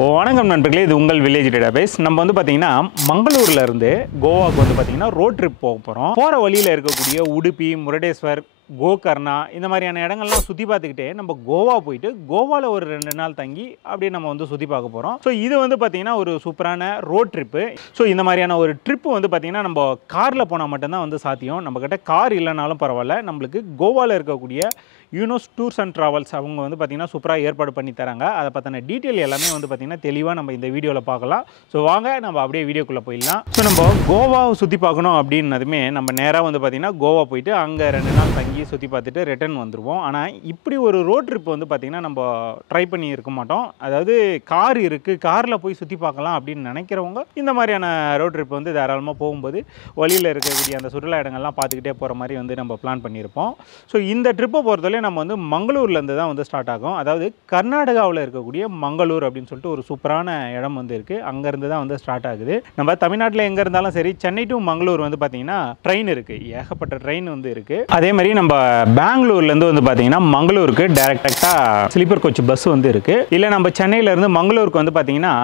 வணக்கம் நண்பர்களே, இது உங்கள் வில்லேஜ் டேட்டாபேஸ். நம்ம வந்து பார்த்தீங்கன்னா மங்களூர்ல இருந்து கோவாக்கு வந்து பார்த்தீங்கன்னா ரோட் ட்ரிப் போக போகிறோம். போகிற வழியில் இருக்கக்கூடிய உடுப்பி, முருடேஸ்வர், கோகர்ணா இந்த மாதிரியான இடங்கள்லாம் சுற்றி பார்த்துக்கிட்டே நம்ம கோவா போயிட்டு கோவாவில் ஒரு 2 நாள் தங்கி அப்படியே நம்ம வந்து சுற்றி பார்க்க போகிறோம். ஸோ இது வந்து பார்த்திங்கன்னா ஒரு சூப்பரான ரோட் ட்ரிப்பு. ஸோ இந்த மாதிரியான ஒரு ட்ரிப்பு வந்து பார்த்திங்கன்னா நம்ம காரில் போனால் மட்டும்தான் வந்து சாத்தியம். நம்மக்கிட்ட கார் இல்லைனாலும் பரவாயில்ல, நம்மளுக்கு கோவாவில் இருக்கக்கூடிய யூனோஸ் டூர்ஸ் அண்ட் ட்ராவல்ஸ் அவங்க வந்து பார்த்திங்கன்னா சூப்பராக ஏற்பாடு பண்ணி தராங்க. அதை பற்றின டீட்டெயில் எல்லாமே வந்து பார்த்திங்கன்னா தெளிவாக நம்ம இந்த வீடியோவில் பார்க்கலாம். ஸோ வாங்க நம்ம அப்படியே வீடியோக்குள்ளே போயிடலாம். ஸோ நம்ம கோவாவை சுற்றி பார்க்கணும் அப்படின்னதுமே நம்ம நேராக வந்து பார்த்திங்கன்னா கோவா போயிட்டு அங்கே 2 நாள் தங்கி சுற்றி பார்த்துட்டு ரிட்டர்ன் வந்துடுவோம். ஆனால் இப்படி ஒரு ரோட் ட்ரிப் வந்து பார்த்திங்கன்னா நம்ம ட்ரை பண்ணி இருக்க மாட்டோம். அதாவது கார் இருக்குது, காரில் போய் சுற்றி பார்க்கலாம் அப்படின்னு நினைக்கிறவங்க இந்த மாதிரியான ரோட் ட்ரிப் வந்து தாராளமாக போகும்போது வழியில் இருக்கக்கூடிய அந்த சுற்றுலா இடங்கள்லாம் பார்த்துக்கிட்டே போகிற மாதிரி வந்து நம்ம பிளான் பண்ணியிருப்போம். ஸோ இந்த ட்ரிப்பை பொறுத்தவரை நம்ம வந்து மங்களூர்லேருந்து தான் வந்து ஸ்டார்ட் ஆகும். அதாவது கர்நாடகாவில் இருக்கக்கூடிய மங்களூர் அப்படின்னு சொல்லிட்டு ஒரு சூப்பரான இடம் வந்து இருக்குது. அங்கேருந்து தான் வந்து ஸ்டார்ட் ஆகுது. நம்ம தமிழ்நாட்டில் எங்கே இருந்தாலும் சரி, சென்னை டு மங்களூர் வந்து பார்த்திங்கன்னா ட்ரெயின் இருக்குது, ஏகப்பட்ட ட்ரெயின் வந்து இருக்குது. அதே மாதிரி நம்ம பெங்களூர்லேருந்து வந்து பார்த்திங்கன்னா மங்களூருக்கு டேரெக்டாக ஸ்லீப்பர் கோச் பஸ் வந்து இருக்குது. இல்லை நம்ம சென்னையிலேருந்து மங்களூருக்கு வந்து பார்த்திங்கன்னா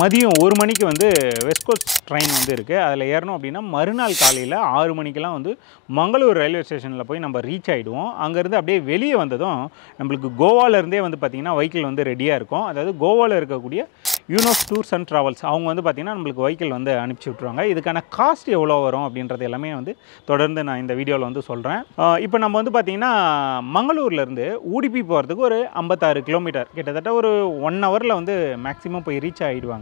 மதியம் 1 மணிக்கு வந்து வெஸ்ட் கோஸ்ட் ட்ரெயின் வந்து இருக்குது. அதில் ஏறணும் அப்படின்னா மறுநாள் காலையில் 6 மணிக்கெலாம் வந்து மங்களூர் ரயில்வே ஸ்டேஷனில் போய் நம்ம ரீச் ஆகிடுவோம். அங்கேருந்து அப்படியே வெளியே வந்ததும் நம்மளுக்கு கோவாவிலேருந்தே வந்து பார்த்திங்கன்னா வெஹிக்கிள் வந்து ரெடியாக இருக்கும். அதாவது கோவாவில் இருக்கக்கூடிய யூனோஸ் டூர்ஸ் அண்ட் ட்ராவல்ஸ் அவங்க வந்து பார்த்திங்கன்னா நம்மளுக்கு வெஹிக்கிள் வந்து அனுப்பிச்சி விட்ருவாங்க. இதுக்கான காஸ்ட் எவ்வளோ வரும் அப்படின்றது எல்லாமே வந்து தொடர்ந்து நான் இந்த வீடியோவில் வந்து சொல்கிறேன். இப்போ நம்ம வந்து பார்த்திங்கன்னா மங்களூர்லேருந்து உடுப்பி போகிறதுக்கு ஒரு 56 கிலோமீட்டர், கிட்டத்தட்ட ஒரு 1 ஹவரில் வந்து மேக்ஸிமம் போய் ரீச் ஆகிடுவாங்க.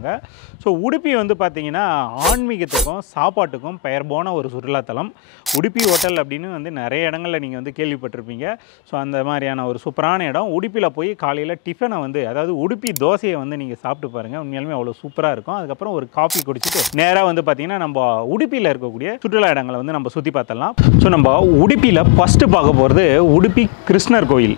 ஸோ உடுப்பி வந்து பார்த்திங்கன்னா ஆன்மீகத்துக்கும் சாப்பாட்டுக்கும் பெயர் போன ஒரு சுற்றுலாத்தலம். உடுப்பி ஹோட்டல் அப்படின்னு வந்து நிறைய இடங்களில் நீங்கள் வந்து கேள்விப்பட்டிருப்பீங்க. ஸோ அந்த மாதிரியான ஒரு சூப்பரான இடம். உடுப்பியில் போய் காலையில் டிஃபனை வந்து, அதாவது உடுப்பி தோசையை வந்து நீங்கள் சாப்பிட்டு பாருங்கள், உண்மையாலுமே அவ்வளோ சூப்பராக இருக்கும். அதுக்கப்புறம் ஒரு காஃபி குடிச்சிட்டு நேராக வந்து பார்த்திங்கன்னா நம்ம உடுப்பியில் இருக்கக்கூடிய சுற்றுலா இடங்களை வந்து நம்ம சுற்றி பார்த்தலாம். ஸோ நம்ம உடுப்பியில் ஃபஸ்ட்டு பார்க்க போகிறது உடுப்பி கிருஷ்ணர் கோயில்.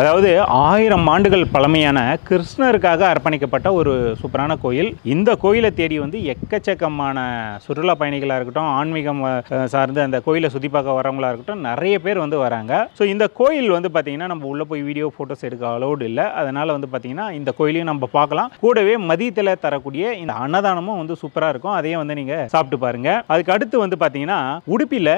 அதாவது 1000 ஆண்டுகள் பழமையான கிருஷ்ணருக்காக அர்ப்பணிக்கப்பட்ட ஒரு சூப்பரான கோயில். இந்த கோயிலை தேடி வந்து எக்கச்சக்கமான சுற்றுலா பயணிகளாக இருக்கட்டும், ஆன்மீகம் சார்ந்து அந்த கோயிலை சுற்றி பார்க்க வரவங்களாக இருக்கட்டும், நிறைய பேர் வந்து வராங்க. ஸோ இந்த கோயில் வந்து பார்த்திங்கன்னா நம்ம உள்ளே போய் வீடியோ ஃபோட்டோஸ் எடுக்க அலோடு இல்லை. அதனால் வந்து பார்த்திங்கன்னா இந்த கோயிலையும் நம்ம பார்க்கலாம். கூடவே மதியத்தில் தரக்கூடிய இந்த அன்னதானமும் வந்து சூப்பராக இருக்கும். அதையும் வந்து நீங்கள் சாப்பிட்டு பாருங்கள். அதுக்கு அடுத்து வந்து பார்த்திங்கன்னா உடுப்பியில்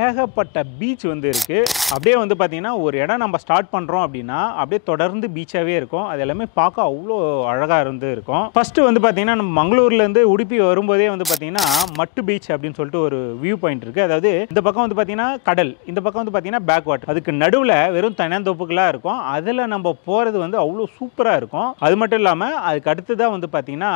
ஏகப்பட்ட பீச் வந்து இருக்குது. அப்படியே வந்து பார்த்திங்கன்னா ஒரு இடம் நம்ம ஸ்டார்ட் பண்ணுறோம் அப்படின்னா அப்படியே தொடர்ந்து பீச்சாகவே இருக்கும். அது எல்லாமே பார்க்க அவ்வளோ அழகாக இருந்து இருக்கும். ஃபஸ்ட்டு வந்து பார்த்திங்கன்னா நம்ம மங்களூர்லேருந்து உடுப்பி வரும்போதே வந்து பார்த்திங்கன்னா மட்டு பீச் அப்படின்னு சொல்லிட்டு ஒரு வியூ பாயிண்ட் இருக்குது. அதாவது இந்த பக்கம் வந்து பார்த்திங்கன்னா கடல், இந்த பக்கம் வந்து பார்த்திங்கன்னா பேக் வாட்டர், அதுக்கு நடுவில் வெறும் தென்னந்தோப்புகளாக இருக்கும். அதில் நம்ம போகிறது வந்து அவ்வளோ சூப்பராக இருக்கும். அது மட்டும் இல்லாமல் அதுக்கு அடுத்து தான் வந்து பார்த்திங்கன்னா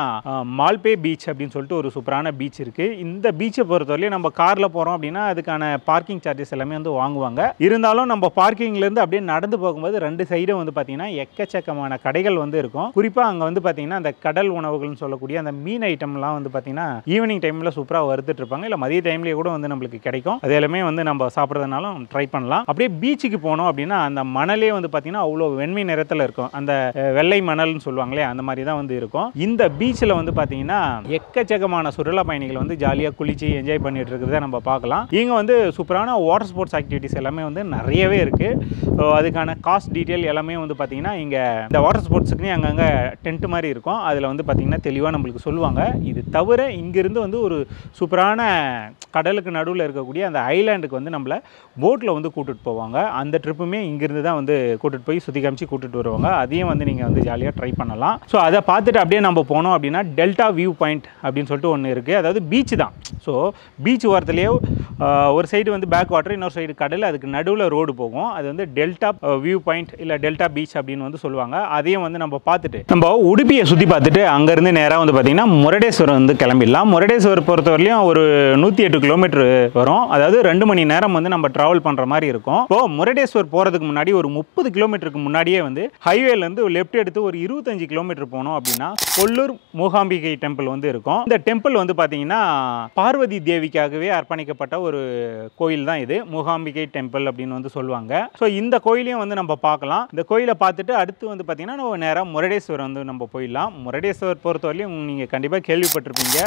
மால்பே பீச் அப்படின்னு சொல்லிட்டு ஒரு சூப்பரான பீச் இருக்குது. இந்த பீச்சை பொறுத்தவரையிலும் நம்ம காரில் போகிறோம் அப்படின்னா அதுக்கான பார்க்கிங் சார்ஜஸ் எல்லாமே வந்து வாங்குவாங்க. இருந்தாலும் நம்ம பார்க்கிங்லேருந்து அப்படியே நடந்து போகும்போது 2 சைடும் வந்து பார்த்திங்கன்னா எக்கச்சக்கமான கடைகள் வந்து இருக்கும். குறிப்பாக அங்கே வந்து பார்த்திங்கன்னா அந்த கடல் உணவுகள்னு சொல்லக்கூடிய அந்த மீன் ஐட்டம்லாம் வந்து பார்த்திங்கன்னா ஈவினிங் டைமில் சூப்பராக வறுத்துட்டு இருப்பாங்க. இல்லை மதிய டைம்லேயே கூட வந்து நம்மளுக்கு கிடைக்கும். அது எல்லாமே வந்து நம்ம சாப்பிட்றதுனாலும் ட்ரை பண்ணலாம். அப்படியே பீச்சுக்கு போனோம் அப்படின்னா அந்த மணலே வந்து பார்த்திங்கன்னா அவ்வளோ வெண்மை நிறத்தில் இருக்கும். அந்த வெள்ளை மணல்னு சொல்லுவாங்களே அந்த மாதிரி தான் வந்து இருக்கும். இந்த பீச்சில் வந்து பார்த்திங்கன்னா எக்கச்சக்கமான சுற்றுலா பயணிகள் வந்து ஜாலியாக குளிச்சு என்ஜாய் பண்ணிட்டு இருக்கிறத நம்ம பார்க்கலாம். இங்கே வந்து சூப்பரான வாட்டர் ஸ்போர்ட்ஸ் ஆக்டிவிட்டிஸ் எல்லாமே வந்து நிறையவே இருக்குது. அதுக்கான காஸ்ட் டீட்டெயில் எல்லாமே வந்து பார்த்திங்கன்னா இங்கே இந்த வாட்டர் ஸ்போர்ட்ஸுக்குன்னு அங்கங்கே டென்ட் மாதிரி இருக்கும். அதில் வந்து பார்த்திங்கன்னா தெளிவாக நம்மளுக்கு சொல்லுவாங்க. இது தவிர இங்கேருந்து வந்து ஒரு சூப்பரான கடலுக்கு நடுவில் இருக்கக்கூடிய அந்த ஐலாண்டுக்கு வந்து நம்மளை போட்டில் வந்து கூட்டிகிட்டு போவாங்க. அந்த ட்ரிப்புமே இங்கேருந்து தான் வந்து கூட்டிகிட்டு போய் சுற்றி காமிச்சு கூட்டிகிட்டு வருவாங்க. அதையும் வந்து நீங்கள் வந்து ஜாலியாக ட்ரை பண்ணலாம். ஸோ அதை பார்த்துட்டு அப்படியே நம்ம போனோம் அப்படின்னா டெல்டா வியூ பாயிண்ட் அப்படின்னு சொல்லிட்டு ஒன்று இருக்குது. அதாவது பீச் தான். ஸோ பீச் ஓரத்துலேயே ஒரு சைடு வந்து பேக் வாட்டர், இன்னொரு சைடு கடல், அதுக்கு நடுவில் ரோடு போகும். அது வந்து டெல்டா வியூ பாயிண்ட் இல்லை டெல்டா பீச் அப்படின்னு வந்து சொல்லுவாங்க. அதையும் வந்து நம்ம பார்த்துட்டு நம்ம உடுப்பியை சுற்றி பார்த்துட்டு அங்கேருந்து நேராக வந்து பார்த்திங்கன்னா முருடேஸ்வரம் வந்து கிளம்பிடலாம். முருடேஸ்வரம் பொறுத்தவரையிலும் ஒரு 108 கிலோமீட்டர் வரும். அதாவது 2 மணி நேரம் வந்து நம்ம ட்ராவல் பண்ணுற மாதிரி இருக்கும். இப்போ முருடேஸ்வர் போகிறதுக்கு முன்னாடி ஒரு 30 கிலோமீட்டருக்கு முன்னாடியே வந்து ஹைவேலேருந்து லெஃப்ட் எடுத்து ஒரு 25 கிலோமீட்டர் போனோம் அப்படின்னா கொல்லூர் மூகாம்பிகை டெம்பிள் வந்து இருக்கும். இந்த டெம்பிள் வந்து பார்த்தீங்கன்னா பார்வதி தேவிக்காகவே அர்ப்பணிக்கப்பட்ட ஒரு கோயில் தான் இது. மூகாம்பிகை டெம்பிள் அப்படின்னு வந்து சொல்லுவாங்க. ஸோ இந்த கோயிலையும் வந்து நம்ம பார்க்கலாம். இந்த கோயிலை பார்த்துட்டு அடுத்து வந்து பார்த்தீங்கன்னா நம்ம நேராக முருடேஸ்வர் வந்து நம்ம போயிடலாம். முருடேஸ்வர் பொறுத்தவரையிலும் நீங்கள் கண்டிப்பாக கேள்விப்பட்டிருப்பீங்க.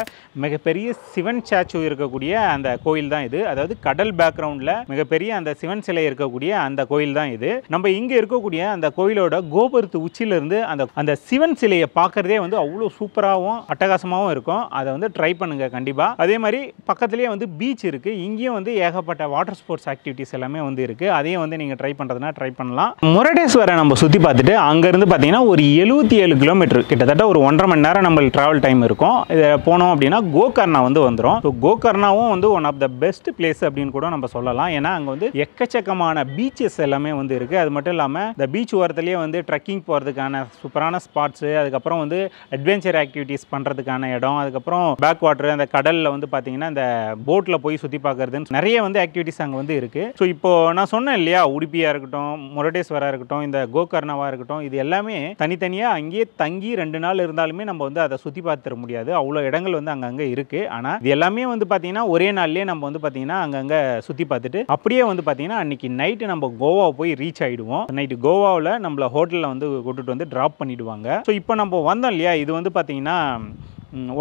மிகப்பெரிய சிவன் ஸ்டாச்சு இருக்கக்கூடிய அந்த கோயில் தான் இது. அதாவது கடல் பேக்ரவுண்டில் மிகப்பெரிய அந்த சிவன் சிலை இருக்கக்கூடிய அந்த கோயில் தான் இது. நம்ம இங்கே இருக்கக்கூடிய அந்த கோயிலோட கோபுரத்து உச்சியிலிருந்து அந்த சிவன் சிலையை பார்க்கறதே வந்து வந்து அவ்வளோ சூப்பராகவும் அட்டகாசமாகவும் இருக்கும். அதை வந்து ட்ரை பண்ணுங்கள் கண்டிப்பாக. அதே மாதிரி பக்கத்துலேயே வந்து பீச் இருக்குது. இங்கேயும் வந்து ஏகப்பட்ட வாட்டர் ஸ்போர்ட்ஸ் ஆக்டிவிட்டீஸ் எல்லாமே வந்து இருக்குது. அதையும் வந்து நீங்கள் ட்ரை பண்ணுறதுனா ட்ரை பண்ணலாம். முரடேஸ்வரை நம்ம சுற்றி பார்த்துட்டு அங்கேருந்து பார்த்தீங்கன்னா ஒரு 77 கிலோமீட்டர், கிட்டத்தட்ட ஒரு 1.5 மணி நேரம் நம்ம ட்ராவல் டைம் இருக்கும். இதை போனோம் அப்படின்னா கோகர்ணா வந்து வந்துடும். ஸோ கோகர்ணாவும் வந்து one of the best place அப்படின்னு கூட நம்ம சொல்லலாம். ஏன்னா அங்கே வந்து எக்கச்சக்கமான பீச்சஸ் எல்லாமே வந்து இருக்குது. அது மட்டும் இல்லாமல் இந்த பீச் ஓரத்துலேயே வந்து ட்ரெக்கிங் போகிறதுக்கான சூப்பரான ஸ்பாட்ஸு, அதுக்கப்புறம் வந்து அட்வென்ச்சர் ஆக்டிவிட்டீஸ் பண்ணுறதுக்கான இடம், அதுக்கப்புறம் பேக் வாட்டர் அந்த கடலில் வந்து பார்த்தீங்கன்னா இந்த போட்டில் போய் சுற்றி பார்க்குறதுன்னு நிறைய வந்து ஆக்டிவிட்டீஸ் அங்கே வந்து இருக்குது. ஸோ இப்போது நான் சொன்னேன் இல்லையா, உடுப்பியாக இருக்கட்டும், முரடேஸ்வரா இருக்கட்டும், இந்த கோகர்ணாவாக இருக்கட்டும், இது எல்லாமே தனித்தனியாக அங்கேயே தங்கி 2 நாள் இருந்தாலுமே நம்ம வந்து அதை சுற்றி பார்த்துட முடியாது. அவ்வளோ இடங்கள் வந்து அங்கங்கே இருக்குது. ஆனால் இது எல்லாமே வந்து பார்த்தீங்கன்னா ஒரே நாள்லேயே நம்ம வந்து பார்த்தீங்கன்னா அங்கங்கே சுற்றி பார்த்துட்டு அப்படியே வந்து பார்த்தீங்கன்னா அன்றைக்கி நைட்டு நம்ம கோவா போய் ரீச் ஆகிடுவோம். நைட்டு கோவாவில் நம்மளை ஹோட்டலில் வந்து கூட்டிட்டு வந்து ட்ராப் பண்ணிவிடுவாங்க. ஸோ இப்போ நம்ம வந்தோம் இல்லையா, இது வந்து பார்த்தீங்கன்னா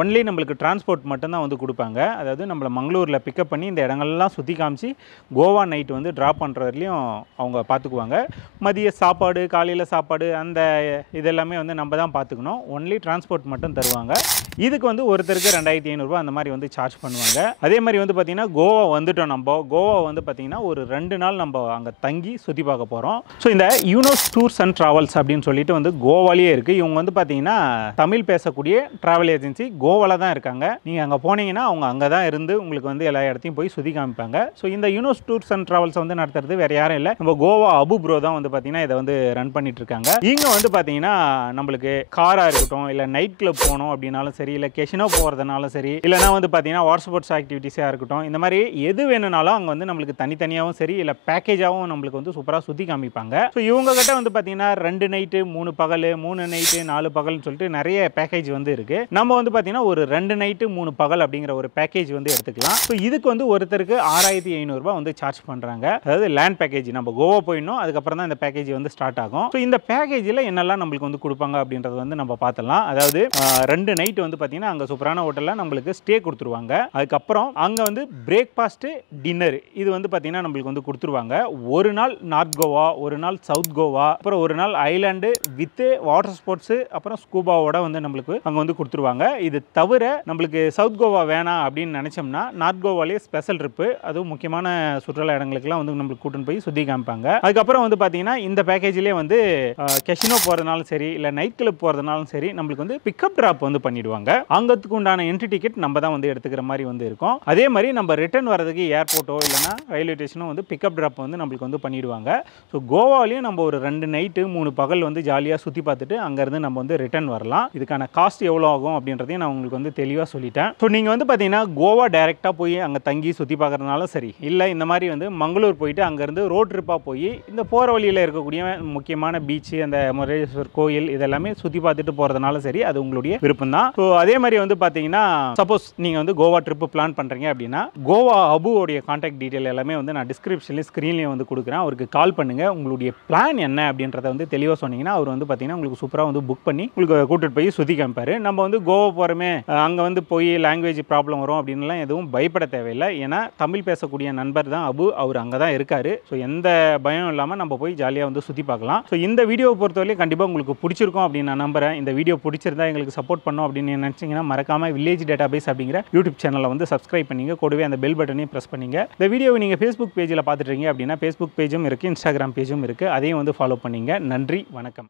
ஒன்லி நம்மளுக்கு டிரான்ஸ்போர்ட் மட்டும்தான் வந்து கொடுப்பாங்க. அதாவது நம்மளை மங்களூரில் பிக்கப் பண்ணி இந்த இடங்கள்லாம் சுற்றி காமிச்சு கோவா நைட்டு வந்து ட்ராப் பண்ணுறதுலையும் அவங்க பார்த்துக்குவாங்க. மதிய சாப்பாடு, காலையில் சாப்பாடு, அந்த இதெல்லாமே வந்து நம்ம தான் பார்த்துக்கணும். ஒன்லி டிரான்ஸ்போர்ட் மட்டும் தருவாங்க. இதுக்கு வந்து ஒருத்தருக்கு 2500 அந்த மாதிரி வந்து சார்ஜ் பண்ணுவாங்க. அதே மாதிரி வந்து பார்த்திங்கன்னா கோவா வந்துட்டோம். நம்ம கோவா வந்து பார்த்திங்கன்னா ஒரு 2 நாள் நம்ம அங்கே தங்கி சுற்றி பார்க்க போகிறோம். ஸோ இந்த யூனோஸ் டூர்ஸ் அண்ட் ட்ராவல்ஸ் அப்படின்னு சொல்லிட்டு வந்து கோவாலேயே இருக்குது. இவங்க வந்து பார்த்திங்கன்னா தமிழ் பேசக்கூடிய ட்ராவல் ஏஜென்சி கோவால தான் இருக்காங்க. நீங்கள் அங்கே போனீங்கன்னா அவங்க அங்கே தான் இருந்து உங்களுக்கு வந்து எல்லா இடத்தையும் போய் சுற்றி காமிப்பாங்க. ஸோ இந்த யூனோஸ் டூர்ஸ் அண்ட் ட்ராவல்ஸ் வந்து நடத்துறது வேறு யாரும் இல்லை, நம்ம கோவா அபு ப்ரோ தான் வந்து பார்த்தீங்கன்னா இதை வந்து ரன் பண்ணிட்டு இருக்காங்க. இங்கே வந்து பார்த்தீங்கன்னா நம்மளுக்கு காராக இருக்கட்டும், இல்லை நைட் கிளப் போகணும் அப்படின்னாலும் சரி, இல்லை கெசினோ போகிறதுனாலும் சரி, இல்லைனா வந்து பார்த்தீங்கன்னா வாட்டர் ஸ்போர்ட்ஸ் ஆக்டிவிட்டீஸாக இருக்கட்டும், இந்த மாதிரி எது வேணும்னாலும் அங்கே வந்து நம்மளுக்கு தனித்தனியாகவும் சரி, இல்லை பேக்கேஜாகவும் நம்மளுக்கு வந்து சூப்பராக சுற்றி காமிப்பாங்க. ஸோ இவங்க கிட்ட வந்து பார்த்தீங்கன்னா 2 நைட்டு 3 பகல், 3 நைட்டு 4 பகல்னு சொல்லிட்டு நிறைய பேக்கேஜ் வந்து இருக்குது. நம்ம வந்து பார்த்தீங்கன்னா ஒரு 2 நைட்டு 3 பகல் அப்படிங்கிற ஒரு பேக்கேஜ் வந்து எடுத்துக்கலாம். ஸோ இதுக்கு வந்து ஒருத்தருக்கு 6500 வந்து சார்ஜ் பண்ணுறாங்க. அதாவது லேண்ட் பேக்கேஜ், நம்ம கோவா போயிடணும், அதுக்கப்புறம் தான் இந்த பேக்கேஜ் வந்து ஸ்டார்ட் ஆகும். ஸோ இந்த பேக்கேஜில் என்னெல்லாம் நம்மளுக்கு வந்து கொடுப்பாங்க அப்படின்றது வந்து நம்ம பார்த்துலாம். அதாவது 2 நைட்டு வந்து பார்த்தீங்கன்னா அங்கே சூப்பரான ஹோட்டலில் நம்மளுக்கு ஸ்டே கொடுத்துருவாங்க. அதுக்கப்புறம் அங்கே வந்து பிரேக்ஃபாஸ்ட்டு, டின்னர் இது வந்து பார்த்தீங்கன்னா நம்மளுக்கு வந்து கொடுத்துருவாங்க. ஒரு நாள் நார்த் கோவா, ஒரு நாள் சவுத் கோவா, அப்புறம் ஒரு நாள் ஐலாண்டு வித் வாட்டர் ஸ்போர்ட்ஸு, அப்புறம் ஸ்கூபாவோட வந்து நம்மளுக்கு அங்கே வந்து கொடுத்துருவாங்க. இது தவிர நம்மளுக்கு சவுத் கோவா வேணாம் அப்படின்னு நினச்சோம்னா நார்த் கோவாலேயே ஸ்பெஷல் ட்ரிப்பு, அதுவும் முக்கியமான சுற்றுலா இடங்களுக்குலாம் வந்து நம்மளுக்கு கூட்டின்னு போய் சுற்றி காமிப்பாங்க. அதுக்கப்புறம் வந்து பார்த்தீங்கன்னா இந்த பேக்கேஜ்லேயே வந்து கெசினோ போகிறதுனாலும் சரி, இல்லை நைட் கிளப் போகிறதுனாலும் சரி, நம்மளுக்கு வந்து பிக்கப் ட்ராப் வந்து பண்ணிடுவாங்க. அங்கத்துக்கு உண்டான என்ட்ரி டிக்கெட் நம்ம தான் வந்து எடுத்துக்கிற மாதிரி வந்து இருக்கும். அதே மாதிரி நம்ம ரிட்டர்ன் வரதுக்கு ஏர்போர்ட்டோ இல்லைனா ரயில்வே ஸ்டேஷனோ வந்து பிக்கப் ட்ராப் வந்து நம்மளுக்கு வந்து பண்ணிடுவாங்க. ஸோ கோவாலையும் நம்ம ஒரு 2 நைட்டு 3 பகல் வந்து ஜாலியாக சுற்றி பார்த்துட்டு அங்கேருந்து நம்ம வந்து ரிட்டர்ன் வரலாம். இதுக்கான காஸ்ட் எவ்வளோ ஆகும் அப்படின்றதையும் நான் உங்களுக்கு வந்து தெளிவாக சொல்லிட்டேன். ஸோ நீங்கள் வந்து பார்த்தீங்கன்னா கோவா டைரெக்டாக போய் அங்கே தங்கி சுற்றி பார்க்குறதுனாலும் சரி, இல்லை இந்த மாதிரி வந்து மங்களூர் போயிட்டு அங்கேருந்து ரோட் ட்ரிப்பாக போய் இந்த போகிற வழியில் இருக்கக்கூடிய முக்கியமான பீச்சு, அந்த முருடேஸ்வர் கோயில் இதெல்லாமே சுற்றி பார்த்துட்டு போகிறதுனாலும் சரி, அது உங்களுடைய விருப்பம் தான். ஸோ அதே மாதிரி வந்து பார்த்தீங்கன்னா சப்போஸ் நீங்கள் வந்து கோவா ட்ரிப்பு பிளான் பண்ணுறீங்க அப்படின்னா கோவா அபுவோடைய கான்டாக்ட் டீட்டெயில் எல்லாமே வந்து நான் டிஸ்கிரிப்ஷன்லேயும் ஸ்க்ரீன்லேயும் வந்து கொடுக்குறேன். அவருக்கு கால் பண்ணுங்கள். உங்களுடைய பிளான் என்ன அப்படின்றத வந்து தெளிவாக சொன்னீங்கன்னா அவர் வந்து பார்த்தீங்கன்னா உங்களுக்கு சூப்பராக வந்து புக் பண்ணி உங்களுக்கு கூட்டிட்டு போய் சுற்றி காமிப்பார். நம்ம வந்து கோவா போகிறோமே, அங்கே வந்து போய் லாங்குவேஜ் ப்ராப்ளம் வரும் அப்படின்லாம் எதுவும் பயப்பட தேவையில்லை. ஏன்னா தமிழ் பேசக்கூடிய நண்பர் தான் அபு, அவர் அங்கே தான் இருக்கார். ஸோ எந்த பயம் இல்லாமல் நம்ம போய் ஜாலியாக வந்து சுற்றி பார்க்கலாம். ஸோ இந்த வீடியோவை பொறுத்தவரைக்கும் கண்டிப்பாக உங்களுக்கு பிடிச்சிருக்கும் அப்படின்னு நான் நம்புகிறேன். இந்த வீடியோ பிடிச்சிருந்தா எங்களுக்கு சப்போர்ட் பண்ணோம் அப்படின்னு நினச்சிங்கன்னா மறக்காமல் வில்லேஜ் டேட்டாபேஸ் அப்படிங்கிற யூடியூப் சேனலை வந்து சப்ஸ்கிரைப் பண்ணிங்க, கூடவே அந்த பெல் பட்டனையும் ப்ரெஸ் பண்ணிங்க. இந்த வீடியோவை நீங்கள் ஃபேஸ்புக் பேஜில் பார்த்துட்டு இருக்கீங்க அப்படின்னா ஃபேஸ்புக் பேஜும் இருக்குது, இன்ஸ்டாகிராம் பேஜும் இருக்குது, அதையும் வந்து ஃபாலோ பண்ணிங்க. நன்றி, வணக்கம்.